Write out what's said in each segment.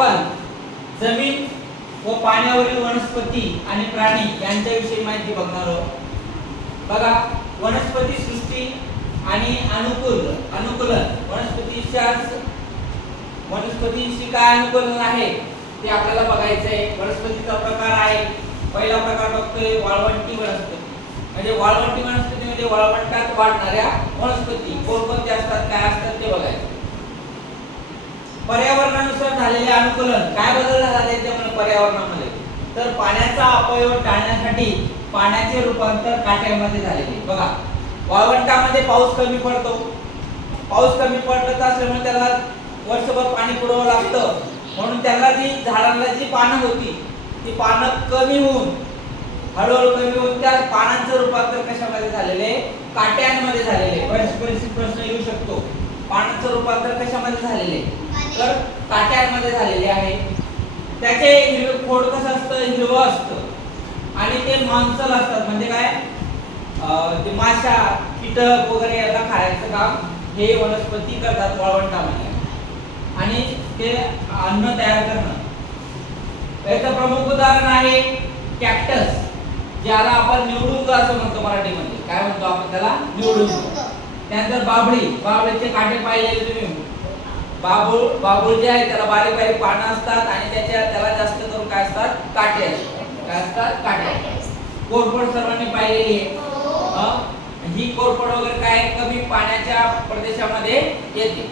आपण जमीन व पाण्यावरील वनस्पती आणि प्राणी यांच्याविषयी माहिती बघणार आहोत. बघा, वनस्पती सृष्टी आणि अनुकूलन वनस्पतीशी काय अनुकूलन आहे ते आपल्याला बघायचं आहे. वनस्पतीचा प्रकार आहे. पहिला प्रकार बघतोय वाळवंटी वनस्पती. म्हणजे वाळवंटी वनस्पती म्हणजे वाळवंटात वाढणाऱ्या वनस्पती कोणकोणत्या असतात, काय असतात ते बघायचं. पर्यावरणानुसार झालेले अनुकूलन. काय बदल झाला त्याच्यामध्ये पर्यावरणामध्ये? तर पाण्याचा अपव्यय टाळण्यासाठी पाण्याचे रूपांतर काट्यामध्ये झालेले. बघा, वाळवंटामध्ये पाऊस कमी पडतो. पाऊस कमी पडत असल्यामुळे त्याला वर्षभर पाणी पुरवावं लागतं. म्हणून त्याला जी झाडांना जी पानं होती ती पानं कमी होऊन हळूहळू कमी होऊन त्या पानांचं रूपांतर कशामध्ये झालेले? काट्यांमध्ये झालेले. प्रश्न येऊ शकतो, पानांचं रूपांतर कशामध्ये झालेले? तर काट्यांमध्ये झालेले आहे. त्याचे खोड कसं असतं? हिरवं असतं आणि ते मांसल असतात. म्हणजे काय? ते माशा, कीटक वगैरे याला खायचं काम हे वनस्पती करतात वाळवंटामध्ये आणि ते अन्न तयार करणं. याचं प्रमुख उदाहरण आहे कॅक्टस, ज्याला आपण निवडुंग असं म्हणतो मराठीमध्ये. काय म्हणतो आपण त्याला? निवडुंग. त्यानंतर बाभळीचे काटे पाहिलेले तुम्ही. बाभूळ जे आहे त्याला बारीक बारीक पानं असतात आणि त्याला जास्त करून काय असतात? काटे असतात. काय असतात? काटे. कोरफड सर्वांनी पाहिलेली आहे. ही कोरफड वगैरे काय कमी पाण्याच्या प्रदेशामध्ये येते.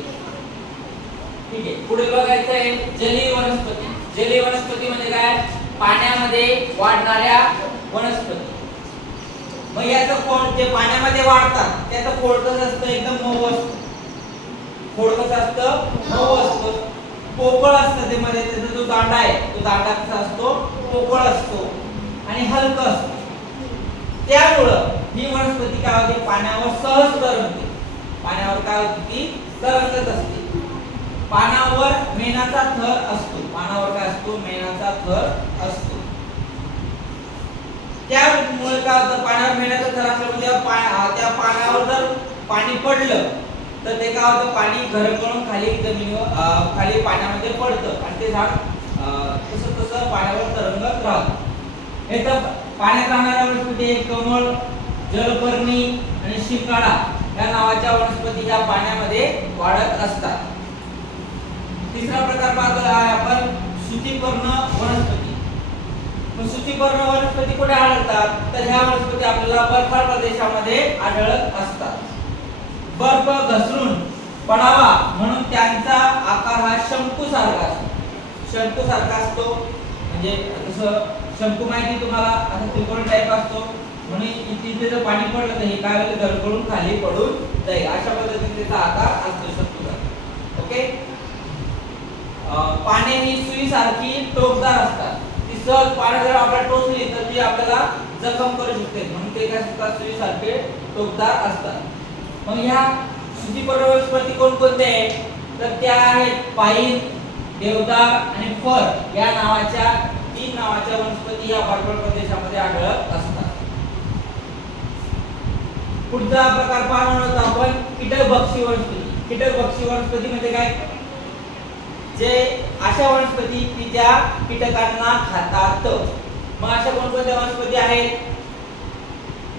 ठीक आहे, पुढे बघायचं आहे जलीय वनस्पती. जलीय वनस्पती म्हणजे काय? पाण्यामध्ये वाढणाऱ्या वनस्पती. मग याचं खोड जे पाण्यामध्ये वाढतात त्याचं खोड कसं असतं? एकदम मऊ असतं. खोड कसं असतं? मऊ असतं. पोकळ असतं. ते मध्ये त्याचा जो दांडा आहे तो दांडा कसा असतो? पोकळ असतो आणि हलकं असतं. त्यामुळं ही वनस्पती काय होते? पाण्यावर सहज तरंगते. पाण्यावर काय होते? ती तरंगत असते. पानावर मेणाचा थर असतो. पानावर काय असतो? मेणाचा थर असतो. त्यामुळे काय होतं? पाण्यावर मेणाचा थर असल्यामुळे त्या पानावर जर पाणी पडलं तर ते काय होतं? पाणी घरगळून खाली जमिनीवर खाली पाण्यामध्ये पडतं आणि ते झाड तसं पाण्यावर तरंगत राहतं. हे तर पाण्यात राहणाऱ्या वनस्पती कमळ, जलपर्णी आणि शिंकाडा या नावाच्या वनस्पती या पाण्यामध्ये वाढत असतात. तिसरा प्रकार पाहतो आहे आपण सूतीपर्ण वनस्पती. सूतीपर्ण वनस्पती कुठे आढळतात? तर ह्या वनस्पती आपल्याला बर्फाळ प्रदेशामध्ये आढळत असतात. बर्फ घसरून पडावा म्हणून त्यांचा आकार हा शंकूसारखा असतो. शंकूसारखा असतो म्हणजे जसं शंकू माहिती तुम्हाला, असा त्रिकोणी टाइप असतो. म्हणून इथे जर पाणी पडलं तर हे काय होईल? गरगळून खाली पडून जाईल. अशा पद्धतीने त्याचा आकार असतो शंकूसारखा. ओके. पाने ही सुईसारखी टोकदार असतात. ती सहज पाने जर आपल्याला टोचली तर ती आपल्याला जखम करू शकते. म्हणून ते काय असतात? सुईसारखे टोकदार असतात. मग ह्या सूतीपर्ण वनस्पती कोणकोणत्या आहेत? तर त्या आहेत पाईन, देवदार आणि फर या नावाच्या 3 नावाच्या वनस्पती या बर्फाळ प्रदेशामध्ये आढळत असतात. पुढचा प्रकार पाहणार आहोत आपण कीटकभक्षी वनस्पती. कीटकभक्षी वनस्पती म्हणजे काय? जे अशा वनस्पती की ज्या कीटकांना खातात. मग अशा कोणकोणत्या वनस्पती आहेत?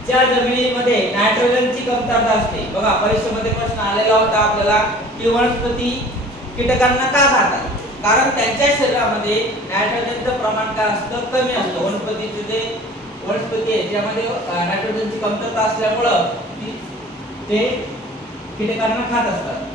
ज्या जमिनीमध्ये नायट्रोजनची कमतरता असते. बघा, परीक्षेमध्ये प्रश्न आलेला होता आपल्याला की वनस्पती कीटकांना का खातात? कारण त्यांच्या शरीरामध्ये नायट्रोजनचं प्रमाण काय असतं? कमी असतं. वनस्पतीचे जे वनस्पती आहे ज्यामध्ये नायट्रोजनची कमतरता असल्यामुळं ते कीटकांना खात असतात.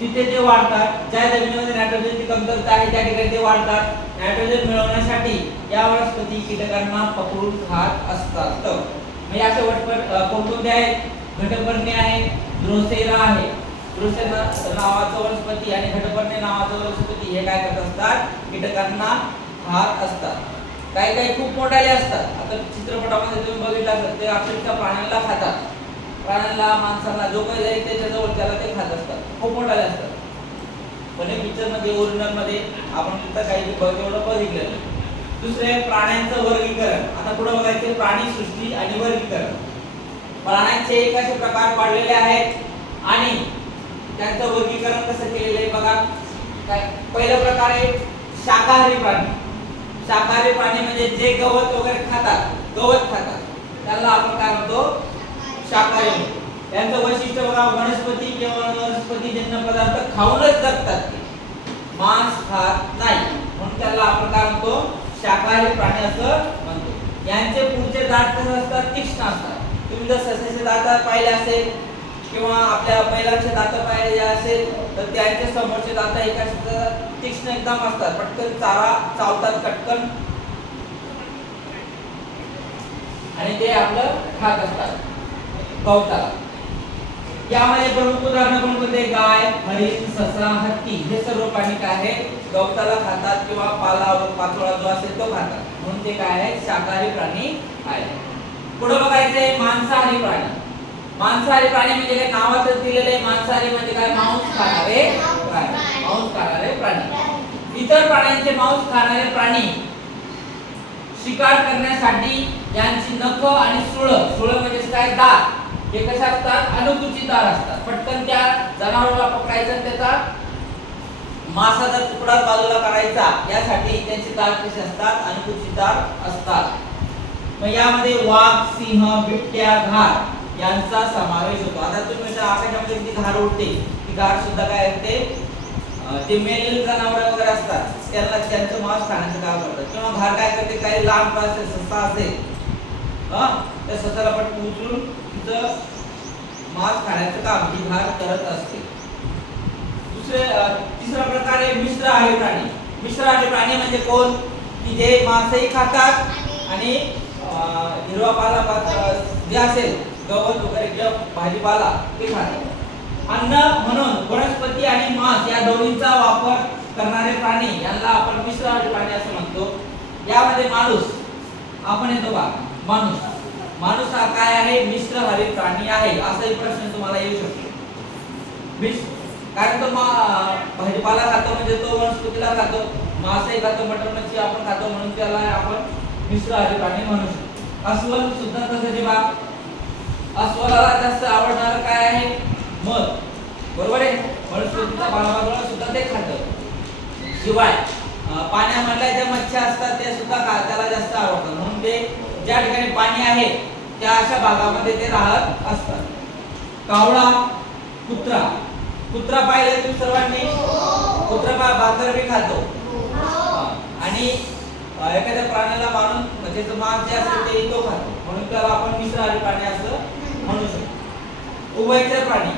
तिथे ते वाढतात. ज्या जमिनीमध्ये नायट्रोजनची कमतरता आहे त्या ठिकाणी ते वाढतात. नायट्रोजन मिळवण्यासाठी या वनस्पती कीटकांना पकडून खात असतात. म्हणजे असे कोणकोणते आहेत? घटपर्णी आहे, द्रोसेरा आहे. द्रोसेरा नावाचं वनस्पती आणि घटपर्णी नावाचं वनस्पती हे काय करत असतात? कीटकांना खात असतात. काही खूप मोठाले असतात. आता चित्रपटामध्ये तुम्ही बघितलं असेल ते अक्षरशः प्राण्यांना खातात. प्राण्यांना, माणसांना जो काही जाईल त्याच्या जवळ त्याला ते खात असतात. खूप मोठाले असतात. पण हे पिक्चर मध्ये ओरिजिनल मध्ये आपण तिथं काही तेवढं बघितलं. दुसरे प्राण्यांचं वर्गीकरण. आता पुढे बघायचे प्राणी सृष्टी आणि वर्गीकरण. प्राण्यांचे एक असे प्रकार पाडलेले आहेत आणि त्यांचं वर्गीकरण कसं केलेलं आहे बघा. काय पहिला प्रकार आहे शाकाहारी प्राणी. शाकाहारी प्राणी म्हणजे जे गवत वगैरे खातात, गवत खातात, त्याला आपण काय म्हणतो, शाकाहारी म्हणतो. यांचं वैशिष्ट्य बघा, वनस्पती किंवा वनस्पतीजन्य पदार्थ खाऊनच जगतात, ते मांस खात नाही, म्हणून त्याला आपण काय म्हणतो, शाकाहारी प्राणी असं म्हणतो. यांचे पुढचे दात कसे असतात, तीक्ष्ण असतात. तुम्ही जर सस्याचे दात पाहिले असेल किंवा आपल्या बैलांचे दात पाहिले असेल तर त्यांचे समोरचे दात एका तीक्ष्ण एकदम असतात, पटकन चारा चावतात कटकन आणि ते आपलं खात असतात गवताला. यामध्ये प्रमुख उदाहरण कोणते, गाय, हरिण, ससा, हत्ती हे सर्व प्राणी काय आहे, गवताला खातात किंवा पाला पाचोळा जो असेल तो खातात, म्हणून ते काय आहे, शाकाहारी प्राणी आहे. पुढे बघायचंय मांसाहारी प्राणी. मांसाहारी प्राणी म्हणजे काय, नावातच दिलेले मांसाहारी म्हणजे काय, मांस खाणारे प्राणी, मांस खाणारे प्राणी. इतर प्राण्यांचे मांस खाणारे प्राणी शिकार करण्यासाठी यांची नख आणि सुळ म्हणजे काय, दात हे कसे असतात, अनुकुचित दात असतात. पटकन त्या जनावराला पकडायचं आणि त्याचा मांसाचा तुकडा बाजूला करायचा, यासाठी त्यांचे दात कसे असतात, अनुकुचित दात असतात. मग यामध्ये वाघ, सिंह, बिबट्या, घार यांचा समावेश होतो. आता तुम्ही आकाशामध्ये जी घार उडते, ती घार सुद्धा काय असते, जे मेलेले जनावर वगैरे असतात त्यांना त्यांचं मांस खाण्याचं काम करतात. किंवा घार काय करते, काही लांब ससा असेल त्या ससाला पटकन उचलून तिचं मांस खाण्याचं काम ही घार करत असते. तिसरा प्रकार आहे मिश्राहारी प्राणी. मिश्राहारी प्राणी म्हणजे कोण, की जे मांसही खातात आणि हिरवा पाला जे असेल गवत वगैरे किंवा भाजीपाला ते खातात. अन्न म्हणून वनस्पती आणि मांस या दोन्हीचा वापर करणारे प्राणी यांना आपण मिश्राहारी प्राणी असं म्हणतो. यामध्ये माणूस आपण येतो का, माणूस हा काय आहे, मिश्राहारी प्राणी आहे, असाही प्रश्न तुम्हाला येऊ शकतो. कारण तो भाजीपाला खातो म्हणजे तो वनस्पतीला खातो, मांसही खातो, मटण मच्छी आपण खातो, म्हणून त्याला आपण मिश्राहारी प्राणी म्हणू शकतो. अस्वल सुद्धा तसंच आहे. अस्वलाला जास्त आवडणारं काय आहे, मध, बरोबर आहे, वनस्पतीचा पालापाचोळा सुद्धा ते खातं. शिवाय पाण्यामधल्या ज्या मच्छी असतात ते सुद्धा त्याला जास्त आवडतात, म्हणून ते ज्या ठिकाणी पाणी आहे त्या अशा भागामध्ये ते राहत असतात. कावळा, कुत्रा पाहिलं तुम्ही सर्वांनी, कुत्रा भाकर बी खातो आणि एखाद्या प्राण्याला मारून म्हणजे मांस जे असते ते तो खातो, म्हणून त्याला आपण मिश्राहारी प्राणी असं म्हणू शकतो. उभयचर प्राणी,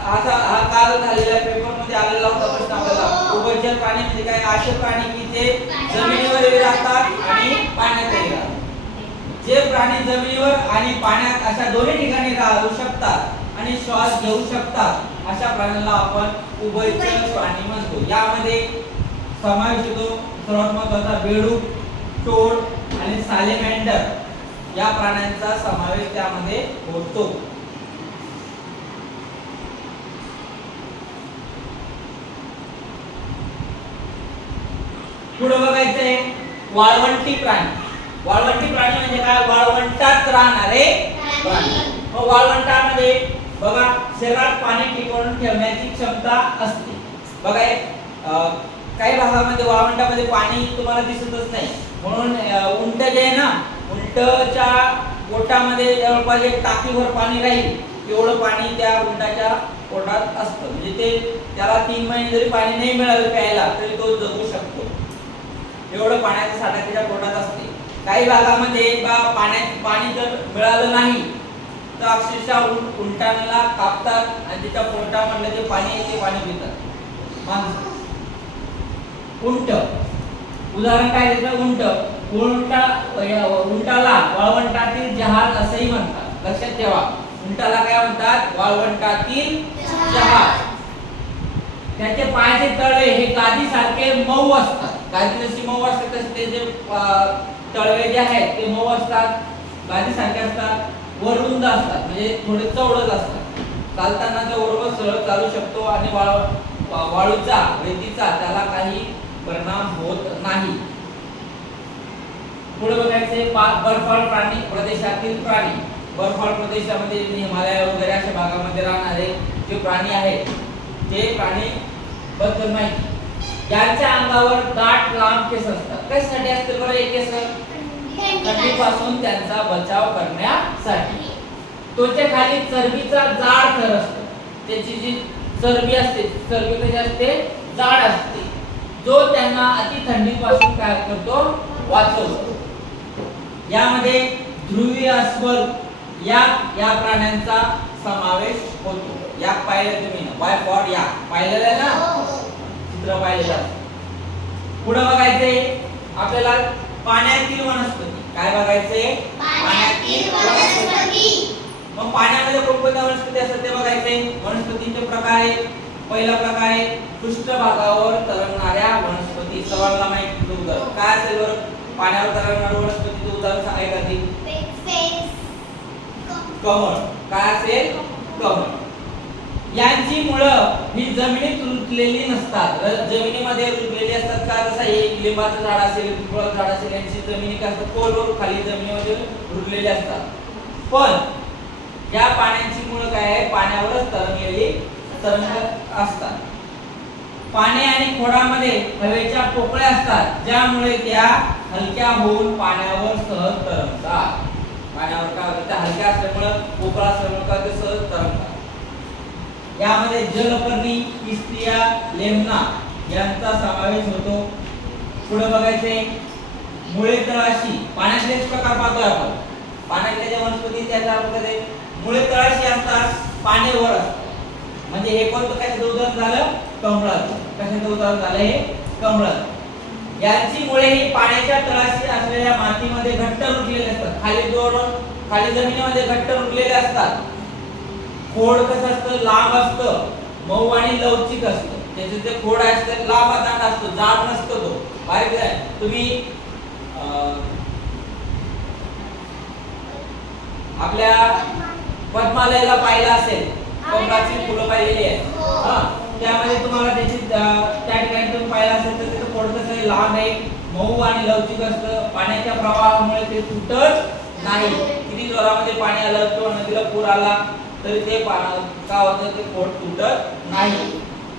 हा काल झालेल्या पेपर मध्ये आलेला होता प्रश्न आपल्याला. उभयचर प्राणी म्हणजे काय, असे प्राणी की जे जमिनीवर राहतात आणि पाण्यातही राहतात. जे प्राणी जमिनीवर आणि पाण्यात अशा दोन्ही ठिकाणी राहू शकतात आणि श्वास घेऊ शकतात, अशा प्राण्यांना आपण उभयचर प्राणी म्हणतो. यामध्ये समावेश होतो सर्वात महत्त्वाचा बेडूक, टोळ आणि सालेमँडर या प्राण्यांचा समावेश त्यामध्ये होतो. पुढे बघायचंय वाळवंटी प्राणी. वाळवंटी प्राणी म्हणजे काय, वाळवंटात राहणारे प्राणी. वाळवंटामध्ये बघा शरीरात पाणी टिकवून ठेवण्याची क्षमता असते. बघा काही भागामध्ये वाळवंटामध्ये पाणी तुम्हाला दिसतच नाही, म्हणून उंट जे आहे ना, उंटच्या पोटामध्ये जवळपास एक टाकीभर पाणी राहील एवढं पाणी त्या उंटाच्या पोटात असतं. म्हणजे ते त्याला 3 महिने जरी पाणी नाही मिळालं प्यायला तरी तो जगू शकतो, एवढं पाण्याचा साठा त्याच्या पोटात असते. काही भागामध्ये पाणी जर मिळालं नाही तर अक्षरशः उंटाला कापतात आणि त्याच्या पोटामधलं जे पाणी आहे ते पाणी पितात माणसं. उंट उदाहरण काय देतं, उंटाला वाळवंटातील जहाज असंही म्हणतात. लक्षात ठेवा, उंटाला काय म्हणतात, वाळवंटातील जहाज. त्याचे पायाचे तळवे हे गादी सारखे मऊ असतात. गादी जशी मऊ असते तसे त्याचे तळवे जे आहेत ते मऊ असतात, गादी सारखे असतात, वर रुंद असतात, म्हणजे थोडे चौडच असतात. चालताना तो बरोबर सरळ चालू शकतो आणि वाळूचा रेतीचा त्याला काही परिणाम होत नाही. पुढे बघायचे बर्फाळ प्राणी प्रदेशातील प्राणी. बर्फाळ प्रदेशामध्ये हिमालय वगैरे अशा भागामध्ये राहणारे जे प्राणी आहेत ते प्राणी बद्दल माहिती. यांच्या अंगावर दाट लांब केस असतात. कशासाठी असते बरं हे केस? थंडीपासून त्यांचा बचाव करण्यासाठी. त्वचेखाली चरबीचा जाड थर असतो. त्याची जी चरबी असते, चरबी कशी असते? जाड असते, जो त्यांना अति थंडीपासून काय करतो? वाचवतो. यामध्ये ध्रुवीय अस्वल या प्राण्यांचा समावेश होतो. याक पाहिलं तुम्ही ना, वाय फॉर याक पाहिलेलं आहे ना, चित्र पाहिलेलं. पुढे बघायचंय आपल्याला पाण्यातील वनस्पती. काय बघायचंय? पाण्यातील वनस्पती. मग पाण्यामध्ये कोणकोणत्या वनस्पती असतात ते बघायचे. वनस्पतींचे प्रकार आहेत. पहिला प्रकार आहे पृष्ठभागावर तरंगणाऱ्या वनस्पती. सर्वांना माहिती उदाहरण काय असेल बरं? पाण्यावर तरंगणाऱ्या वनस्पतीचं उदाहरण सांगायचं आधी. कमळ. काय असेल? कमळ. यांची मुळं ही जमिनीत रुजलेली नसतात. जमिनीमध्ये रुजलेली असतात का? जसं हे लिंबाचं झाड असेल, पिंपळाचं झाड असेल, यांची जमिनी काय असतात? खोलवर खाली जमिनीमध्ये रुजलेली असतात. पण या पाण्याची मुळं काय आहे? पाण्यावरच तरंगत असतात. पाने आणि खोडामध्ये हवेच्या पोकळ्या असतात, ज्यामुळे त्या हलक्या होऊन पाण्यावर सहज तरंगतात. पाण्यावर काय होतं? त्या हलक्या असल्यामुळे पोकळा असल्यामुळे ते सहज तरंगतात. यामध्ये जलपर्णी, इस्त्रिया, लेमना यांचा समावेश होतो. पुढे बघायचे मुळे तळाशी. पाण्यातलेच प्रकार पाहतोय आपण. पाण्यातल्या ज्या वनस्पती त्याच्यामध्ये मुळे तळाशी असतात, पाणी वर असतात. म्हणजे हे कोणतं कशाचं उदाहरण झालं? कमळाचं. कशाचं उदाहरण झालं? हे कमळाचं. यांची मुळे ही पाण्याच्या तळाशी असलेल्या मातीमध्ये घट्ट रुजलेले असतात. खाली जमिनीमध्ये घट्ट रुजलेले असतात. खोड कसं असतं? लांब असतं, मऊ आणि लवचिक असतं. त्याचे जे खोड असते लांब दाट असतो, जाड नसतो तो, बारीक आहे. तुम्ही आपल्या पद्मालयाला पाहिलं असेल, कमळाची फुलं पाहिलेली आहेत. त्यामध्ये तुम्हाला त्याची त्या ठिकाणी तुम्ही पाहिलं असेल तर त्याचं खोड कसं आहे? लांब आहे, मऊ आणि लवचिक असतं. पाण्याच्या प्रवाहामुळे ते तुटत नाही. किती जोरामध्ये पाणी आलं किंवा नदीला पूर आला तरी ते काय होतं? ते खोड तुटत नाही.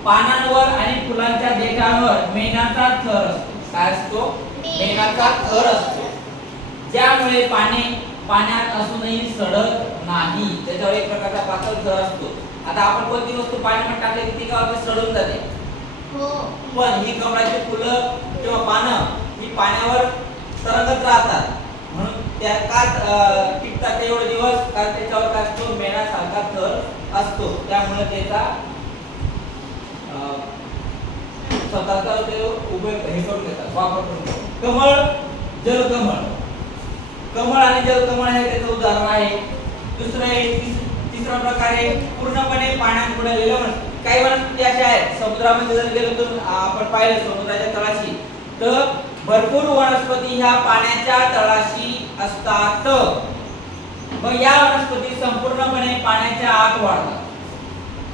पानांवर आणि फुलांच्या देठांवर मेणाचा थर असतो. काय असतो? मेणाचा थर असतो, ज्यामुळे पाण्यात असूनही सडत नाही. त्याच्यावर एक प्रकारचा पातळ थर असतो. आता आपण कोणती वस्तू पाण्यामध्ये टाकली की ती काय सडून जाते, पण ही कमळाची फुलं किंवा पानं ही पाण्यावर तरंगत राहतात. म्हणून त्या का टिकतात एवढे दिवस? कारण त्याच्यावर काय असतो? मेणासारखा थर असतो. त्यामुळे त्याचा स्वतःचा ते उपयोग हे करून घेतात, वापर करून घेतात. कमळ, जलकमळ. कमळ आणि जलकमळ हे त्याचं उदाहरण आहे. तिसरा प्रकार आहे पूर्णपणे पाण्यात बुडलेले वनस्पती. काही वनस्पती अशा आहेत, समुद्रामध्ये जर गेलो तर आपण पाहिलं समुद्राच्या तळाशी तर भरपूर वनस्पती ह्या पाण्याच्या तळाशी असतात. मग या वनस्पती संपूर्णपणे पाण्याच्या आत वाढतात.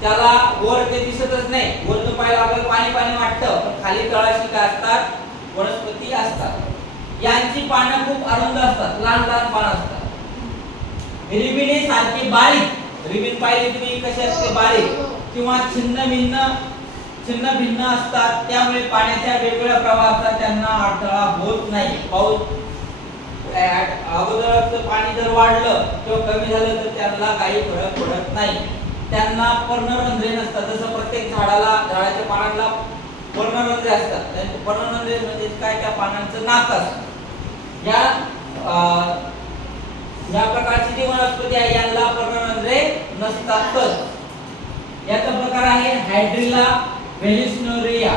त्याला वर ते दिसतच नाही. वर तो पाहिलं आपल्याला पाणी पाणी वाटतं, पण खाली तळाशी काय असतात? वनस्पती असतात. यांची पानं खूप अरुंद असतात, लहान लहान पानं असतात. रिबिणी सारखी बारीक. रिबीन पाहिली तुम्ही कशी असते? बारीक किंवा छिन्न भिन्न असतात. त्यामुळे पाण्याच्या वेगवेगळ्या प्रवाहाचा त्यांना अडथळा होत नाही. पाऊस अगोदर पाणी जर वाढलं किंवा कमी झालं तर त्यांना काही फरक पडत नाही. त्यांना पर्णरंध्रे नसतात. जसं प्रत्येक झाडाच्या पानांना पर्णरंध्रे असतात. पर्णरंध्रे म्हणजे काय? त्या पानांचं नाक असतं. या प्रकारची जी वनस्पती आहे यांना पर्णरंध्रे नसतातच. याचा प्रकार आहे हायड्रिला व्हॅलेस्नेरिया.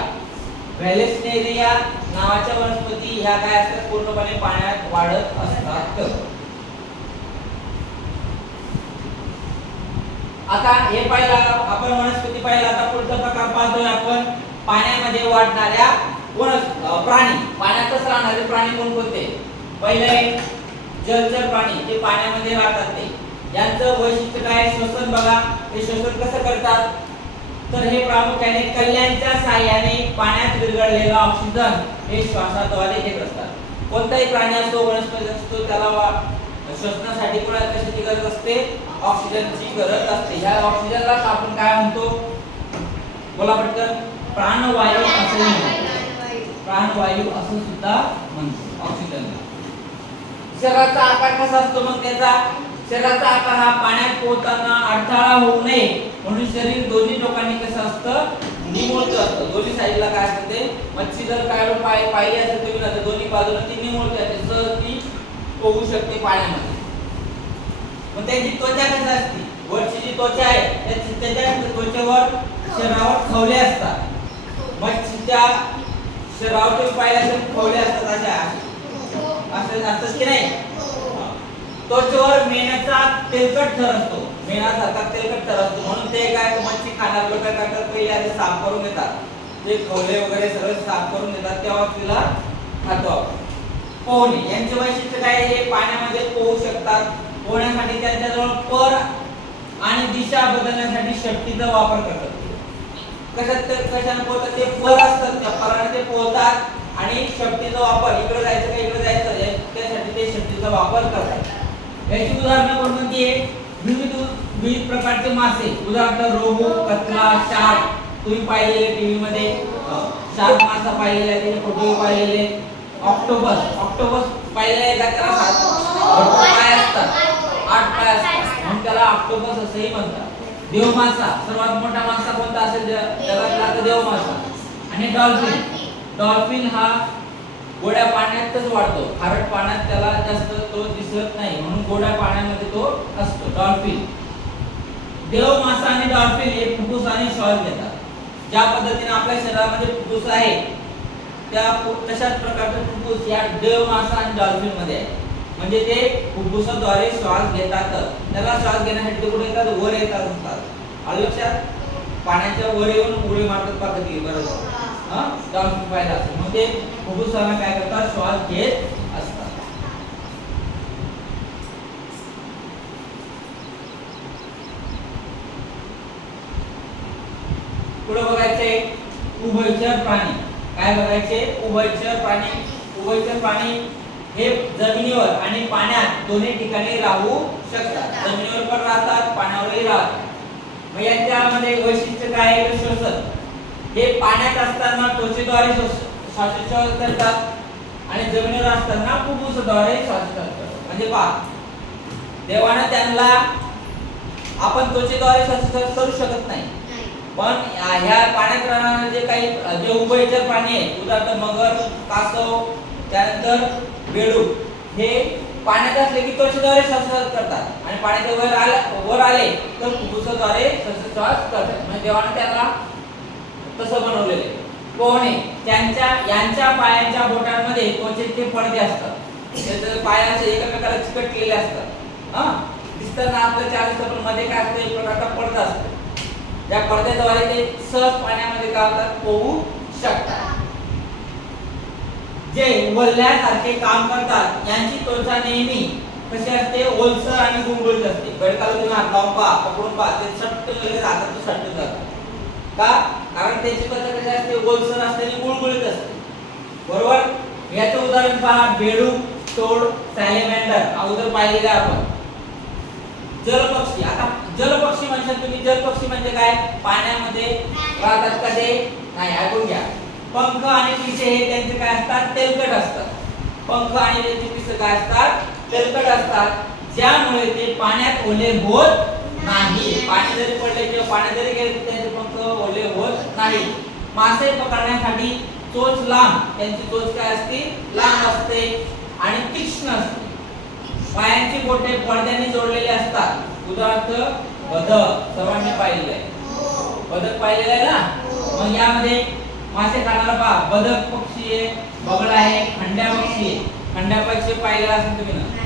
व्हॅलेस्नेरिया नावाच्या वनस्पती ह्या काय असतात? पूर्णपणे पाण्यात वाढत असतात. आता हे पाहिलं आपण, वनस्पती पाहिलं. आता पुढचा प्रकार पाहतोय आपण पाण्यामध्ये वाढणाऱ्या प्राणी. पाण्यातच राहणारे प्राणी कोणकोणते? पहिले जलचर प्राणी, जे पाण्यामध्ये राहतात ते. यांचं वैशिष्ट्य काय? श्वसन बघा. हे श्वसन कसं करतात? तर हे प्रामुख्याने कल्ल्यांच्या साहाय्याने पाण्यात विरघळलेला ऑक्सिजन हे श्वासाद्वारे घेत असतात. कोणताही प्राणी असतो, वनस्पती असतो, त्याला श्वसनासाठी कोणाला कशाची गरज असते? ऑक्सिजनची गरज असते. ह्या ऑक्सिजनला आपण काय म्हणतो? बोला पटकन. प्राणवायू असे म्हणतो. प्राणवायू असं सुद्धा म्हणतो ऑक्सिजनला. शरीराचा आकार कसा असतो मग त्याचा? शरीराचा आकार हा पाण्यात पोहताना अडथळा होऊ नये म्हणून शरीर दोन्ही टोकांनी कसं असतं? निमुळतं असतं. दोन्ही साईडला काय असतं ते? मच्छी जर काढून पाहिली असेल तुम्ही ना तर दोन्ही बाजूला ती निमुळते असते, सहज ती पोहू शकते पाण्यामध्ये. मग त्याची त्वचा कशी असते? वरची जी त्वचा आहे त्याच्या त्वचेवर शरीरावर खवले असतात. मच्छीच्या शरीरावर तुम्ही पाहिलं असेल खवले असतात अशा असतात की नाही? त्वचेवर मेणाचा तेलकट थर असतो, मेणासारखा तेलकट थर असतो म्हणून ते काय मच्छी खाणार लोक काय करतात पहिले आधी साफ करून घेतात, ते खवले वगैरे सगळं साफ करून घेतात तेव्हा तिला खातो आपण. पोहणे यांचे वैशिष्ट्य काय? हे पाण्यामध्ये पोहू शकतात. पोहण्यासाठी त्यांच्याजवळ पर आणि दिशा बदलण्यासाठी शक्तीचा वापर करतात. कशाने पोहतात? ते पर असतात, त्या पराने ते पोहतात आणि शक्तीचा वापर इकडे जायचं का इकडे जायचं त्यासाठी ते शक्तीचा वापर करतात. याची उदाहरणं कोणती आहे? विविध प्रकारचे मासे, उदाहरणार्थ रोहू, कतला, शार्क तुम्ही पाहिलेले टीव्ही मध्ये शार्क मासा पाहिलेला आहे, त्याचे फोटो पाहिलेले. ऑक्टोपस पाहिलेला आहे का? त्याला पाय असतात, 8 पाय असतात म्हणून त्याला ऑक्टोपस असंही म्हणतात. देवमासा सर्वात मोठा मासा कोणता असेल जगातला? तर देवमासा. आणि डॉल्फिन हा गोड्या पाण्यातच वाढतो, खारट पाण्यात त्याला जास्त तो दिसत नाही म्हणून गोड्या पाण्यामध्ये तो असतो डॉल्फिन. देवमासा आणि डॉल्फिन हे फुफ्फुसाने श्वास घेतात. ज्या पद्धतीने आपल्या शरीरामध्ये फुफ्फुस आहे त्या तशाच प्रकारचे फुफ्फुस या देवमासा आणि डॉल्फिन मध्ये आहे. म्हणजे ते फुफ्फुसाद्वारे श्वास घेतात. त्याला श्वास घेण्यासाठी ते कुठे येतात? वर येतात असतात. आलं लक्षात? पाण्याच्या वर येऊन उडी मारतात पा कधी बरोबर. डॉल्फिन पाहिला असेल मग ते फुफ्फुसाने काय करतात? श्वास घेत असतात. पुढे बघायचे उभयचर प्राणी. काय बघायचे? उभयचर प्राणी. उभयचर प्राणी हे जमिनीवर आणि पाण्यात दोन्ही ठिकाणी राहू शकतात. जमिनीवर पण राहतात, पाण्यावरही राहतात. मग यांच्यामध्ये वैशिष्ट्य काय आहे? श्वसन. हे पाण्यात असताना त्वचेद्वारे श्वासोच्छवास करतात आणि जमिनीवर असताना फुफ्फुसाद्वारे श्वासोच्छवास करतात. म्हणजे पहा, देवाने त्यांना आपण त्वचेद्वारे श्वासोच्छवास करू शकत नाही, पण ह्या पाण्यात राहणारे जे काही जे उभयचर प्राणी आहेत उदाहरणार्थ मगर, कासव, त्यानंतर बेडूक हे पाण्यात असले की त्वचेद्वारे श्वासोच्छवास करतात आणि पाण्याच्या वर आले तर फुफ्फुसाद्वारे श्वासोच्छवास करतात. म्हणजे देवाने त्यांना तसं बनवलेले. पोहणे यांच्या पायांच्या बोटांमध्ये त्वचेचे पडदे असतात. त्याचे पायाचे एकमेकाला चिकटलेले असतात. दिसताना आपल्या चार पण मध्ये काय असतं? एक प्रकारचा पडदा असतो. त्या पडद्याद्वारे ते सहज पाण्यामध्ये काय होतात? पोहू शकतात. जे वल्ल्यासारखे काम करतात यांची त्वचा नेहमी कशी असते? ओलसर आणि गुळगुळीत असते. बेडकाला तुम्ही हात लावून पहा, पकडून पहा, ते सट्ट लगेच हातात सट्ट जातात. का? कारण त्याची त्वचा कशी असते? ओलसर असते आणि गुळगुळीत असते. बरोबर? याचे उदाहरण पहा, बेडूक, टोड, सॅलेमँडर अगोदर पाहिलेले आपण. जलपक्षी. आता जलपक्षी म्हणजे तुम्ही जलपक्षी म्हणजे काय? पाण्यामध्ये राहतात का ते? नाही. ऐकून घ्या. पंख आणि पिसे हे त्यांचे काय असतात? तेलकट असतात. पंख आणि त्यांचे पिसे काय असतात? तेलकट असतात, ज्यामुळे ते पाण्यात ओले होत नाही. पाणी जरी पडले किंवा पाण्यात जरी गेले त्यांचे पंख ओले होत नाही. मासे पकडण्यासाठी चोच लांब, त्यांची चोच काय असते? लांब असते आणि तीक्ष्ण असते. पायांची बोटे पडद्याने जोडलेले असतात. उदाहरणार्थ बदक, सर्वांनी पाहिलेलं आहे. बदक पाहिलेलं आहे ना? मग यामध्ये मासे खाणारा पहा, बदक पक्षी आहे, बगळा आहे, खंड्या पक्षी आहे. खंड्या पक्षी पाहिलेला असेल तुम्ही ना?